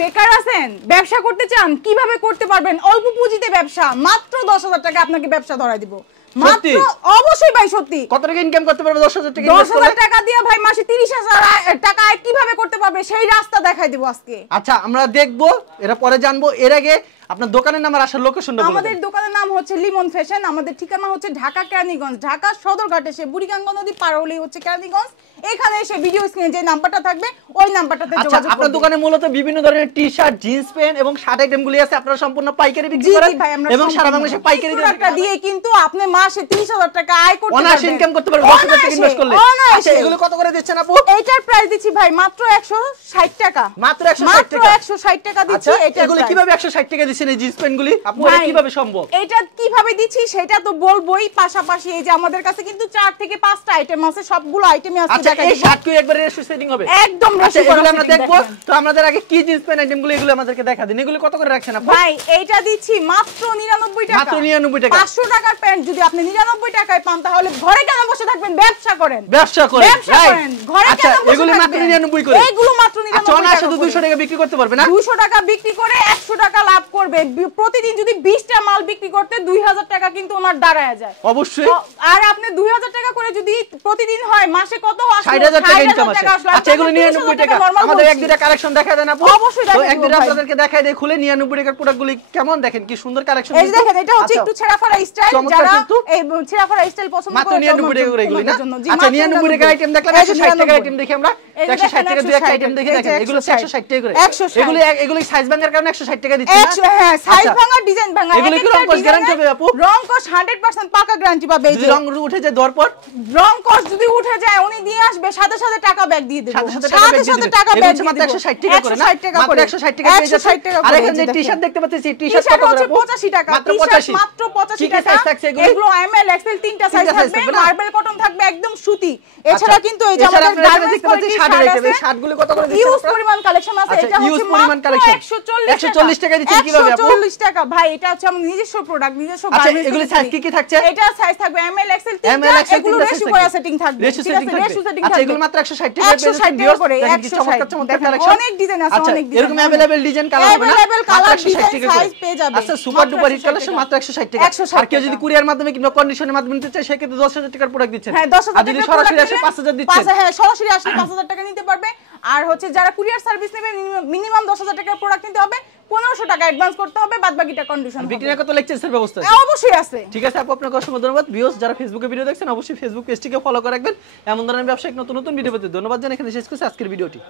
বেকার আছেন, ব্যবসা করতে চান, কিভাবে করতে পারবেন? অল্প পুঁজিতে ব্যবসা, মাত্র 10,000 টাকা আপনাকে ব্যবসা ধরাই দিব। মাত্র, অবশ্যই ভাই সত্যি। কত টাকা ইনকাম করতে পারবে 10,000 টাকা? 10,000 টাকা দিয়ে ভাই মাসে 30,000 টাকা কিভাবে করতে পারবে সেই রাস্তা দেখাই দিব আজকে। আচ্ছা আমরা দেখবো, এরা পরে জানবো। এর আগে আপনার দোকানের নাম আর আসার লোকেশনটা বলুন। আমাদের দোকানের নাম হচ্ছে লিমন ফ্যাশন। আমাদের ঠিকানা হচ্ছে ঢাকা কেরানীগঞ্জ, ঢাকা সদরঘাটে সে বুড়িগঙ্গা নদী পার হলেই হচ্ছে কেরানীগঞ্জ। এখানে এসে ভিডিও স্ক্রিনে যে নাম্বারটা থাকবে ওই নাম্বারটাতে যোগাযোগ করুন। আপনার দোকানে মূলত বিভিন্ন ধরনের টি-শার্ট, জিন্স প্যান্ট এবং শার্ট আইটেমগুলি আছে। আপনারা সম্পূর্ণ পাইকারি বিক্রি করেন এবং সারা বাংলাদেশে পাইকারি টাকা দিয়ে কিন্তু আপনি মাসে 30,000 টাকা আয় করতে পারবেন। অনায়াসে ইনকাম করতে পারবেন 10,000 টাকা ইনভেস্ট করলে। আচ্ছা এগুলো কত করে দিচ্ছেন আপু? এইটার প্রাইস দিচ্ছি ভাই মাত্র 160 টাকা। মাত্র 160 টাকা দিচ্ছি। এটা এগুলো কিভাবে 160 টাকা দিচ্ছেন এই জিন্স প্যান্টগুলি? আপু এটা কিভাবে সম্ভব? এটা কিভাবে দিচ্ছি সেটা তো বলবোই, পাশাপাশি এই যে আমাদের কাছে কিন্তু 4 থেকে 5টা আইটেম আছে, সবগুলো আইটেমই আছে। আচ্ছা এই শার্ট কি একবারে রেশু সেটিং হবে? একদম রেশু। এগুলো আমরা দেখবো। তো আমাদের আগে কি জিন্স প্যান্ট আইটেমগুলো এগুলো আমাদেরকে দেখা দিন। এগুলো কত করে রাখছেন আপু? ভাই এইটা দিচ্ছি মাত্র 99 টাকা। মাত্র 99 টাকা। 500 টাকার প্যান্ট যদি আপনি 99 টাকায় পান তাহলে ঘরে কেন বসে থাকবেন? ব্যবসা করেন। ব্যবসা করেন। ঘরে কেন বসে থাকবেন? এগুলো মাত্র 99 করে। এগুলো মাত্র 99 টাকা। আচ্ছা শুধু 200 টাকা বিক্রি করতে পারবে না? 200 টাকা বিক্রি করে 100 টাকা লাভ করবে। প্রতিদিন যদি 20টা মাল বিক্রি করতে 2000 টাকা কিন্তু ওনার দাঁড়ায় যায়। অবশ্যই। আর আপনি 2000 টাকা করে যদি প্রতিদিন হয় মাসে কত আসে? 60,000 টাকা ইনকাম আসে। আচ্ছা এগুলো 99 টাকা। আমাদের এক দুইটা কালেকশন দেখা দেন আপু। অবশ্যই তো এক দুইটা আপনাদেরকে দেখাই দেই খুলে 99 টাকার প্রোডাক্টগুলি কেমন দেখেন কি সুন্দর কালেকশন। এই দেখেন এটা হচ্ছে একটু ছেঁড়াফাড়া স্টাইল, যারা এই ছেঁড়াফাড়া স্টাইল পছন্দ করে মাত্র 99 টাকা করে এগুলি না। আচ্ছা 99 টাকা আইটেম দেখলাম, 160 টাকা আইটেম দেখি আমরা। 160 টাকা দুই একটা আইটেম দেখি দেখেন এগুলো 160 টাকা করে। এগুলো সাইজ ভাঙার কারণে 160 টাকা দিচ্ছেন না? হ্যাঁ সাইজ ভাঙা ডিজাইন ভাঙা। এগুলো কি রং কস গ্যারান্টি হবে আপু? রং কস 100% পাকা গ্যারান্টি পাবে। যদি রং উঠে যায় দেওয়ার পর? রং কস যদি উঠে যায় উনি দিয়ে আসবে, সাথে সাথে টাকা ব্যাক দিয়ে দেব। সাথে সাথে টাকা ব্যাক দিয়ে মাত্র 160 টাকা করে না? মাত্র 160 টাকা পেয়ে যাচ্ছে। আর এখানে যে টি-শার্ট দেখতে পাচ্ছি টি-শার্ট কত করে আপু? 85 টাকা। মাত্র 85। মাত্র 85 টাকা। সাইজ থাকছে এগুলো এমএল এক্সেল তিনটা সাইজ থাকবে। মার্বেল কটন থাকবে একদম সুতি। এছাড়া কিন্তু এই যে আমাদের গার্মেন্টস দেখতে পাচ্ছি শার্ট আইটেম। এই শার্টগুলো কত করে দিচ্ছেন? ইউজ পরিমাণ কালেকশন আছে। এটা হচ্ছে পরিমাণ কালেকশন 140 টাকা দিচ্ছেন কিভাবে আপু? 140 টাকা ভাই। এটা হচ্ছে আমাদের নিজস্ব প্রোডাক্ট, নিজস্ব গার্মেন্টস। এগুলো সাইজ কি থাকছে? এটা সাইজ থাকবে এমএল এক্সেল তিনটা। এগুলো রেশু করে সেটিং থাকবে। রেশু সেটিং থাকবে। আচ্ছা এগুলো মাত্র 160 টাকা পেয়ে 160 করে। চমৎকার কালেকশন। অনেক ডিজাইন আছে, অনেক ডিজাইন। এরকম अवेलेबल ডিজাইন কালার হবে না? अवेलेबल কালার ডিজাইন সাইজ পেয়ে যাবে। আচ্ছা সুপার ডুপার হিট কালেকশন মাত্র 160 টাকা। আর কেউ যদি কুরিয়ার মাধ্যমে কিংবা কন্ডিশনের মাধ্যমে নিতে চায় সেক্ষেত্রে 10,000 টাকার প্রোডাক্ট দিচ্ছেন। হ্যাঁ 10,000 আর যদি সরাসরি আসে 5,000 দিচ্ছেন। হ্যাঁ সরাসরি আসলে 5,000 টাকা নিতে পারবে। আর হচ্ছে যারা কুরিয়ার সার্ভিস নেবে মিনিমাম 10,000 টাকার প্রোডাক্ট নিতে হবে, 1500 টাকা অ্যাডভান্স করতে হবে, বাদ বাকিটা কন্ডিশন। বিক্রির কত লেকচারের ব্যবস্থা আছে? অবশ্যই আছে। ঠিক আছে আপু আপনাকে অসংখ্য ধন্যবাদ। ভিউয়ার্স যারা ফেসবুকে ভিডিও দেখছেন অবশ্যই ফেসবুক পেজটিকে ফলো করে রাখবেন। এমন ধরনের ব্যবসায়িক নতুন নতুন ভিডিও পেতে ধন্যবাদ জানাই এখানে শেষ করছি আজকের ভিডিওটি।